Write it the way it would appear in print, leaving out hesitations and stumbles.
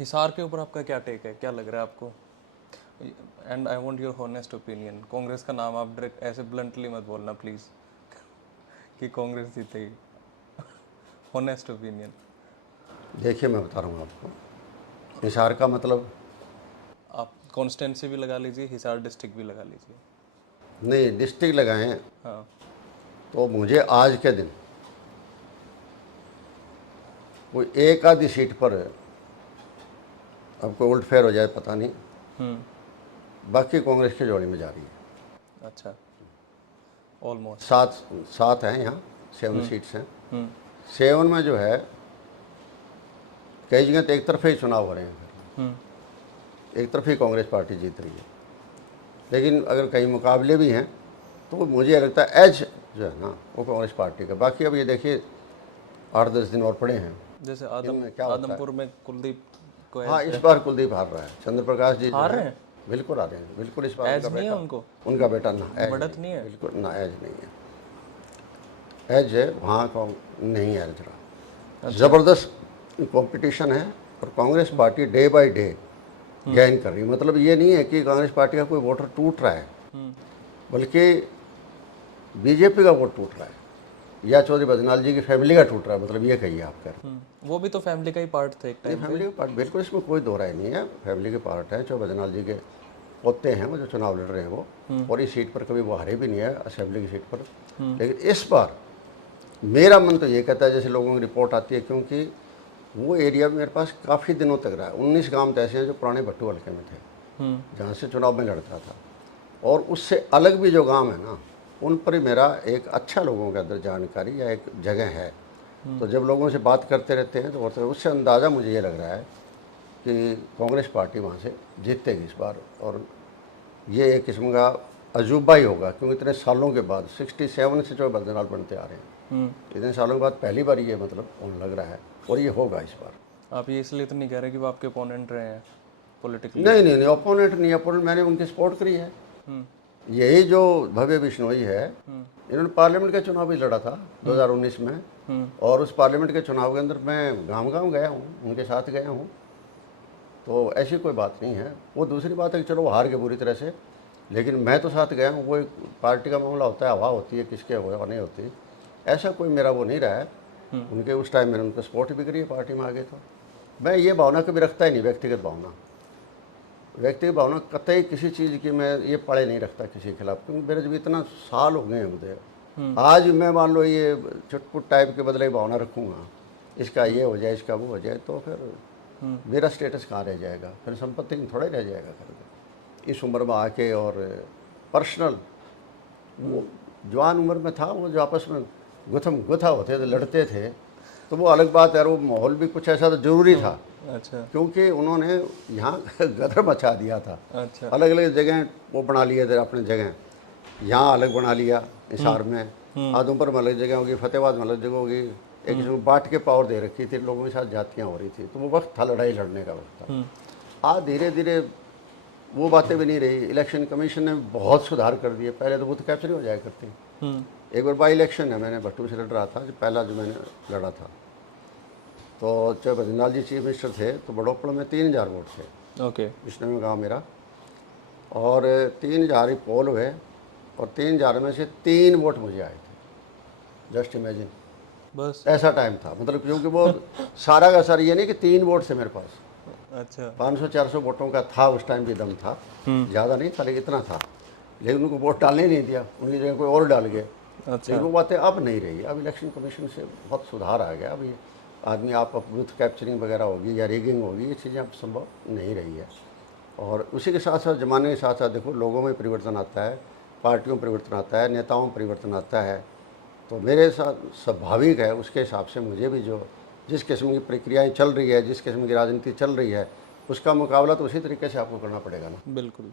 हिसार के ऊपर आपका क्या टेक है, क्या लग रहा है आपको? And I want your honest opinion. Congress का नाम आप डायरेक्ट ऐसे ब्लंटली मत बोलना प्लीज़ कि कांग्रेस जीतेगी। Honest opinion. देखिए मैं बता रहा हूँ आपको, हिसार का मतलब आप कॉन्स्टेंसी भी लगा लीजिए, हिसार डिस्ट्रिक्ट भी लगा लीजिए। नहीं, डिस्ट्रिक्ट लगाए हैं हाँ। तो मुझे आज के दिन कोई एक आधी सीट पर, अब कोई उल्ट फेर हो जाए पता नहीं, बाकी कांग्रेस की जोड़ी में जा रही है। अच्छा, ऑलमोस्ट सात सात हैं यहाँ, 7 सीट्स हैं। 7 में जो है कई जगह तो एक तरफे ही चुनाव हो रहे हैं, एक तरफ ही कांग्रेस पार्टी जीत रही है। लेकिन अगर कई मुकाबले भी हैं तो मुझे लगता है एज जो है ना वो कांग्रेस पार्टी का। बाकी अब ये देखिए 8-10 दिन और पड़े हैं। जैसे इनमें क्या होता है? आदमपुर में कुलदीप को हाँ, इस बार कुलदीप हार रहा है। चंद्र प्रकाश जी जो हार है, रहे हैं? बिल्कुल आ रहे हैं, बिल्कुल इस बार एज उनका नहीं है बेटा, उनको? उनका बेटा ना एज बढ़त नहीं है? बिल्कुल ना, एज नहीं है। एज है वहाँ का नहीं है जरा। ज़बरदस्त कंपटीशन है और Congress party day by day gain कर रही है। मतलब ये नहीं है कि कांग्रेस पार्टी का कोई वोटर टूट रहा है, बल्कि बीजेपी का वोट टूट रहा है या चौधरी बदनाल जी की फैमिली का टूट रहा है। मतलब ये कहिए आप कर, वो भी तो फैमिली का ही पार्ट थे एक टाइम। फैमिली का पार्ट, बिल्कुल इसमें कोई दो राय नहीं है, फैमिली के पार्ट है। चौधरी बदनाल जी के पोते हैं वो जो चुनाव लड़ रहे हैं वो, और इस सीट पर कभी वो हारे भी नहीं है, असेंबली की सीट पर। लेकिन इस बार मेरा मन तो ये कहता है, जैसे लोगों की रिपोर्ट आती है, क्योंकि वो एरिया मेरे पास काफ़ी दिनों तक रहा है। 19 गांव तो ऐसे हैं जो पुराने भट्टू हल्के में थे, जहाँ से चुनाव में लड़ता था, और उससे अलग भी जो गांव है ना, उन पर ही मेरा एक अच्छा लोगों के अंदर जानकारी या एक जगह है। तो जब लोगों से बात करते रहते हैं तो उससे अंदाज़ा मुझे ये लग रहा है कि कांग्रेस पार्टी वहाँ से जीतेगी इस बार। और ये एक किस्म का अजूबा ही होगा, क्योंकि इतने सालों के बाद 67 से जो बदनाल बनते आ रहे हैं, इतने सालों के बाद पहली बार ये मतलब होने लग रहा है, और ये होगा इस बार। आप ये इसलिए तो नहीं कह रहे कि वो आपके ओपोनेंट रहे हैं पॉलिटिकली? नहीं नहीं नहीं, ओपोनेंट नहीं, ओपोनेंट मैंने उनकी सपोर्ट करी है। यही जो भव्य बिश्नोई है, इन्होंने पार्लियामेंट का चुनाव भी लड़ा था 2019 में, और उस पार्लियामेंट के चुनाव के अंदर मैं गांव-गांव गया हूँ, उनके साथ गया हूँ। तो ऐसी कोई बात नहीं है। वो दूसरी बात है कि चलो वो हार गए बुरी तरह से, लेकिन मैं तो साथ गया हूँ। वो एक पार्टी का मामला होता है, हवा होती है किसके हो नहीं होती, ऐसा कोई मेरा वो नहीं रहा है। उनके उस टाइम मैंने उनको सपोर्ट भी करी है पार्टी में आगे। तो मैं ये भावना कभी रखता ही नहीं, व्यक्तिगत भावना कतई किसी चीज़ की मैं ये पड़े नहीं रखता किसी के खिलाफ, क्योंकि मेरे जब इतना साल हो गए हैं मुझे, आज मैं मान लो ये चुटपुट टाइप के बदले भावना रखूँगा, इसका ये हो जाए इसका वो हो जाए, तो फिर मेरा स्टेटस कहाँ रह जाएगा, फिर संपत्ति में थोड़ा ही रह जाएगा करके। इस उम्र में आके और पर्सनल, वो जवान उम्र में था, वो जो आपस में गुथा होते थे, लड़ते थे, तो वो अलग बात है। वो माहौल भी कुछ ऐसा तो जरूरी था। अच्छा। क्योंकि उन्होंने यहाँ गदर मचा दिया था। अच्छा। अलग अलग जगह वो बना लिए थे अपने जगह, यहाँ अलग बना लिया हिसार में, आदमपुर में अलग जगह होगी, फतेहाबाद में अलग जगह होगी, एक किस्म बांट के पावर दे रखी थी, लोगों के साथ जातियाँ हो रही थी। तो वो वक्त था लड़ाई लड़ने का वक्त था। आज धीरे धीरे वो बातें भी नहीं रही। इलेक्शन कमीशन ने बहुत सुधार कर दिए। पहले तो बूथ कैप्चरिंग हो जाया करती। एक बार बाई इलेक्शन है, मैंने भट्टू से लड़ रहा था, जो पहला जो मैंने लड़ा था, तो चाहे बद्रीनाथ जी चीफ मिनिस्टर थे, तो बड़ोपड़ में 3000 वोट थे। ओके। विष्णु गाँव मेरा, और 3000 ही पोल हुए, और 3000 में से 3 वोट मुझे आए थे। जस्ट इमेजिन, बस ऐसा टाइम था। मतलब क्योंकि वो सारा का सारा ये नहीं कि 3 वोट से मेरे पास, अच्छा, 500-400 वोटों का था उस टाइम भी दम था, ज़्यादा नहीं था लेकिन इतना था। लेकिन उनको वोट डालने नहीं दिया, उनकी जगह कोई और डाल गए। अच्छा। लेकिन वो बातें अब नहीं रही। अब इलेक्शन कमीशन से बहुत सुधार आ गया। अभी आदमी आप बूथ कैप्चरिंग वगैरह होगी या रिगिंग होगी, ये चीज़ें अब संभव नहीं रही है। और उसी के साथ साथ ज़माने के साथ साथ देखो, लोगों में परिवर्तन आता है, पार्टियों में परिवर्तन आता है, नेताओं में परिवर्तन आता है। तो मेरे साथ स्वाभाविक है, उसके हिसाब से मुझे भी जो जिस किस्म की प्रक्रियाएँ चल रही है, जिस किस्म की राजनीति चल रही है, उसका मुकाबला तो उसी तरीके से आपको करना पड़ेगा ना। बिल्कुल।